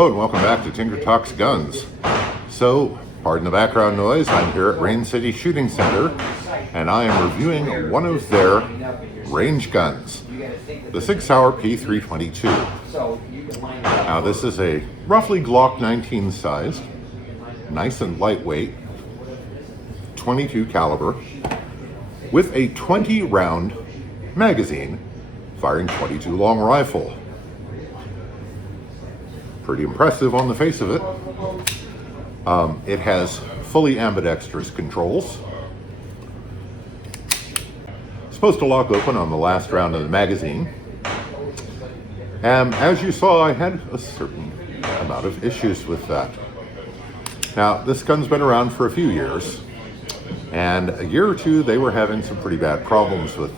Hello and welcome back to Tinker Talks Guns. So, pardon the background noise, I'm here at Rain City Shooting Center and I am reviewing one of their range guns, the Sig P322. Now this is a roughly Glock 19 size, nice and lightweight, 22 caliber, with a 20 round magazine, firing 22 long rifle. Pretty impressive on the face of it. It has fully ambidextrous controls. It's supposed to lock open on the last round of the magazine. And as you saw, I had a certain amount of issues with that. Now, this gun's been around for a few years, and a year or two they were having some pretty bad problems with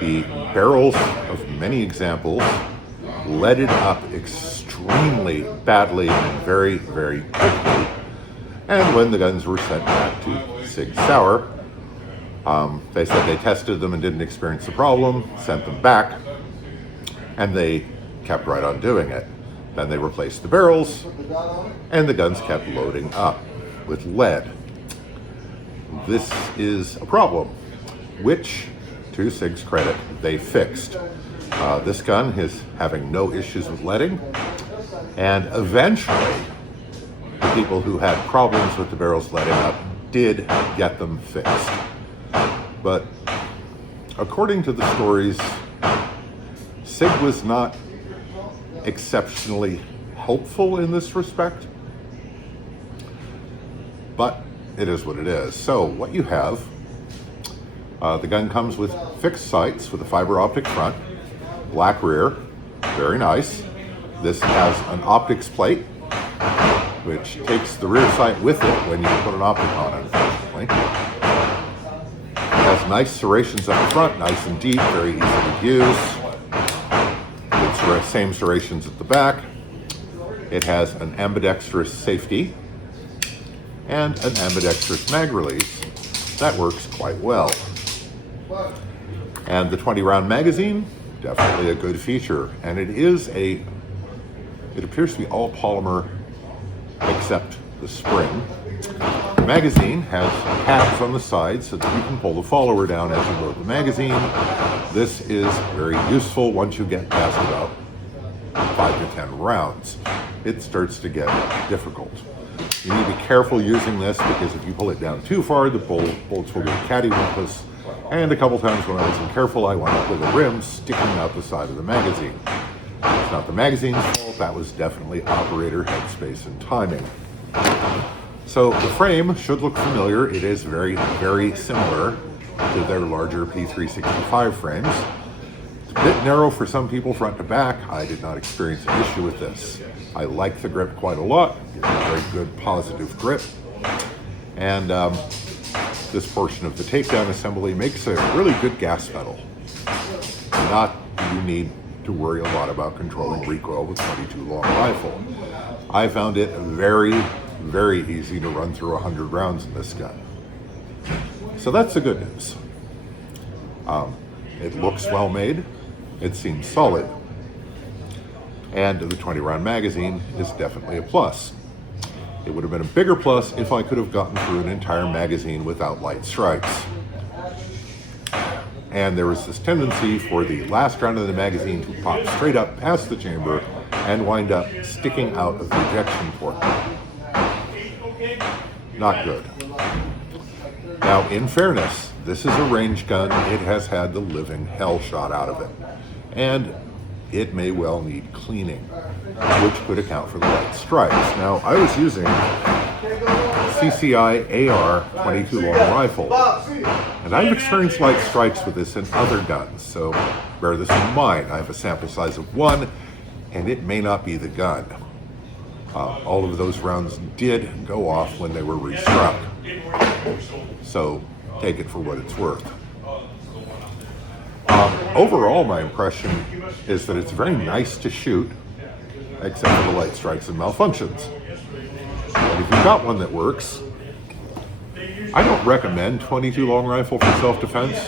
the barrels of many examples leaded up extremely badly and very, very quickly. And when the guns were sent back to Sig Sauer, they said they tested them and didn't experience the problem, sent them back, and they kept right on doing it. Then they replaced the barrels, and the guns kept loading up with lead. This is a problem, which, to Sig's credit, they fixed. This gun is having no issues with leading, and eventually the people who had problems with the barrels leading up did get them fixed. But according to the stories, Sig was not exceptionally helpful in this respect, but it is what it is. So what you have, the gun comes with fixed sights with a fiber optic front, black rear, very nice. This has an optics plate, which takes the rear sight with it when you put an optic on it, unfortunately. It has nice serrations up front, nice and deep, very easy to use. It's same serrations at the back. It has an ambidextrous safety and an ambidextrous mag release that works quite well. And the 20 round magazine, definitely a good feature. And it appears to be all polymer except the spring. The magazine has tabs on the side so that you can pull the follower down as you load the magazine. This is very useful once you get past about 5 to 10 rounds. It starts to get difficult. You need to be careful using this because if you pull it down too far, the bolts will get cattywampus. And a couple times when I wasn't careful, I wound up with a rim sticking out the side of the magazine. It's not the magazine's fault, that was definitely operator headspace and timing. So the frame should look familiar. It is very, very similar to their larger P365 frames. It's a bit narrow for some people front to back. I did not experience an issue with this. I like the grip quite a lot. It's a very good positive grip. And this portion of the takedown assembly makes a really good gas pedal. Not that you need to worry a lot about controlling recoil with 22 long rifle. I found it very, very easy to run through 100 rounds in this gun. So that's the good news. It looks well made. It seems solid. And the 20 round magazine is definitely a plus. It would have been a bigger plus if I could have gotten through an entire magazine without light strikes. And there was this tendency for the last round of the magazine to pop straight up past the chamber and wind up sticking out of the ejection port. Not good. Now, in fairness, this is a range gun. It has had the living hell shot out of it. And it may well need cleaning, which could account for the light strikes. Now, I was using CCI AR 22 long rifle, and I've experienced light strikes with this in other guns, so bear this in mind. I have a sample size of 1, and it may not be the gun. All of those rounds did go off when they were restruck, so take it for what it's worth. Overall, my impression is that it's very nice to shoot, except for the light strikes and malfunctions. And if you've got one that works, I don't recommend 22 long rifle for self-defense,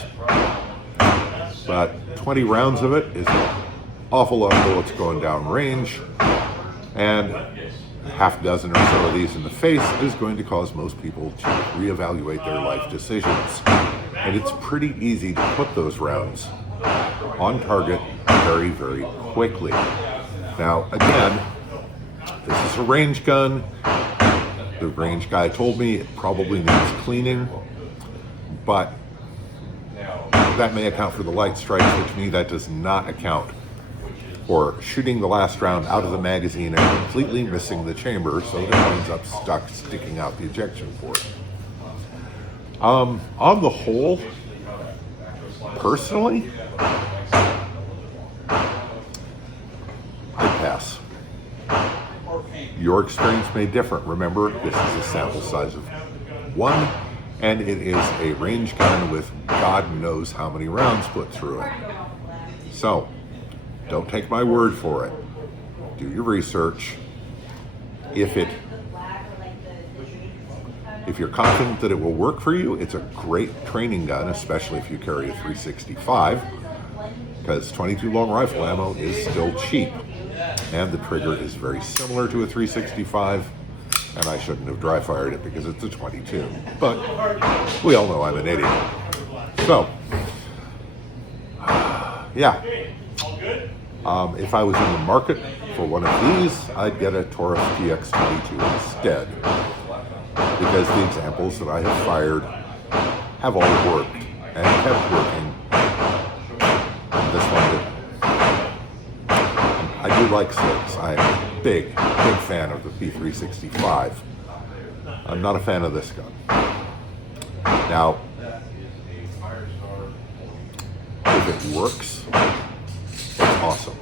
but 20 rounds of it is an awful lot of bullets going down range, And half a dozen or so of these in the face is going to cause most people to reevaluate their life decisions. And it's pretty easy to put those rounds on target very, very quickly. Now, again, this is a range gun. The range guy told me it probably needs cleaning, but that may account for the light strikes, which to me that does not account for shooting the last round out of the magazine and completely missing the chamber so that it ends up stuck sticking out the ejection port. On the whole, personally, I pass. Your experience may differ. Remember, this is a sample size of 1, and it is a range gun with God knows how many rounds put through it. So, don't take my word for it. Do your research. If you're confident that it will work for you, it's a great training gun, especially if you carry a 365, because 22 long rifle ammo is still cheap, and the trigger is very similar to a 365, and I shouldn't have dry fired it because it's a 22, but we all know I'm an idiot. So, yeah. If I was in the market for one of these, I'd get a Taurus TX22 instead, because the examples that I have fired have all worked and kept working, and this one didn't. I do like Sigs. I'm a big fan of the P365. I'm not a fan of this gun. Now, if it works, it's awesome,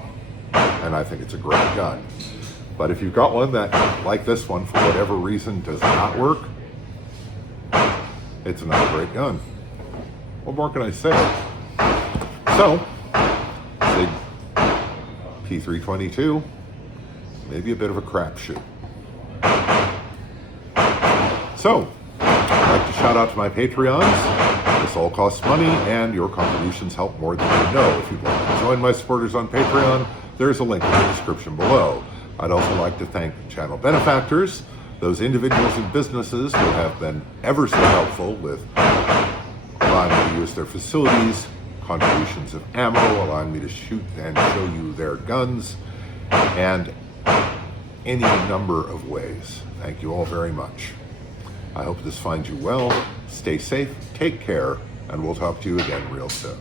and I think it's a great gun. But if you've got one that, like this one, for whatever reason does not work, it's not a great gun. What more can I say? So, Sig P322, maybe a bit of a crapshoot. So, I'd like to shout out to my Patreons. This all costs money, and your contributions help more than you know. If you'd like to join my supporters on Patreon, there's a link in the description below. I'd also like to thank channel benefactors, those individuals and businesses who have been ever so helpful with allowing me to use their facilities, contributions of ammo, allowing me to shoot and show you their guns, and any number of ways. Thank you all very much. I hope this finds you well. Stay safe, take care, and we'll talk to you again real soon.